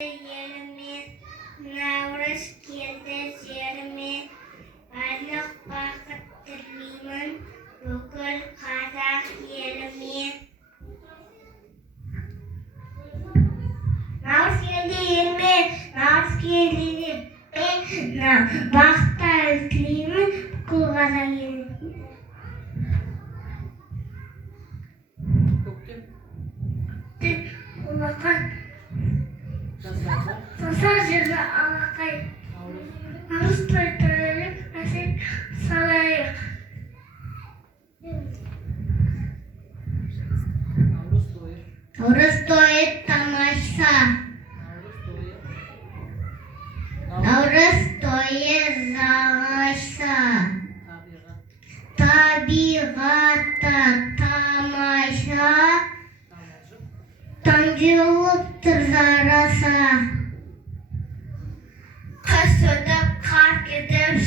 Yerime, Navruz keldi жеріме, барлық бақыт тілеймін бүкіл қазақ еліме. Navruz keldi yerime, Navruz keldi жеріме, бақыттар тілеймін бүкіл қазақ еліме. Улақай Саса жерді алақай, Наурыз той тойлайық, әсет салайық. Наурыз тойы тамаша, Наурыз тойы замаша, табиғатта тамаша, таңжылып тұр жараса. Қыс өтіп, қар кетіп,